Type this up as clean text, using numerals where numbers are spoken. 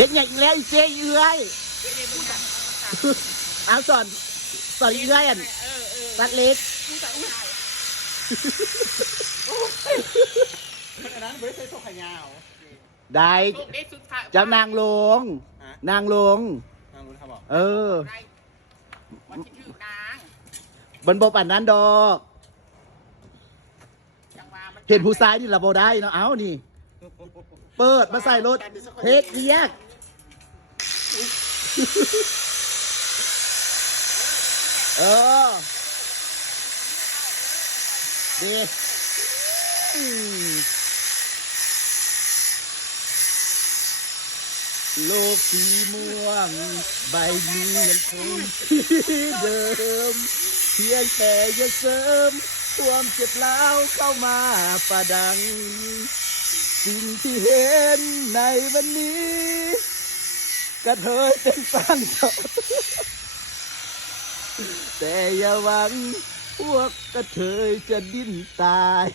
เห็นอย่างอีกแล้วอีเจ๊เอื้อยเอาสอนอีเอื้อยอันตัดเล็กอันนั้นไม่ได้ใส่โซ่ขยาว ได้เจ้านางลงนางลง นางรู้ทำบอก เออ มันคิดถึงนาง บนบอันนั้นดอก จังหวะมัน เห็นผู้ชายนี่ละบ่ได้เนาะเอานี่ เปิดมาใส่รถเฮ็ดเรียกเออดีโลกสีม่วงใบนี้ยังคงที่เดิมเพียงแต่จะเสริมความเจ็บร้าวเข้ามาประดัง สิ่งที่เห็นในวันนี้กระเทยเป็นฟังสดแต่อย่าหวังพวกกระเทยจะดิ้นตาย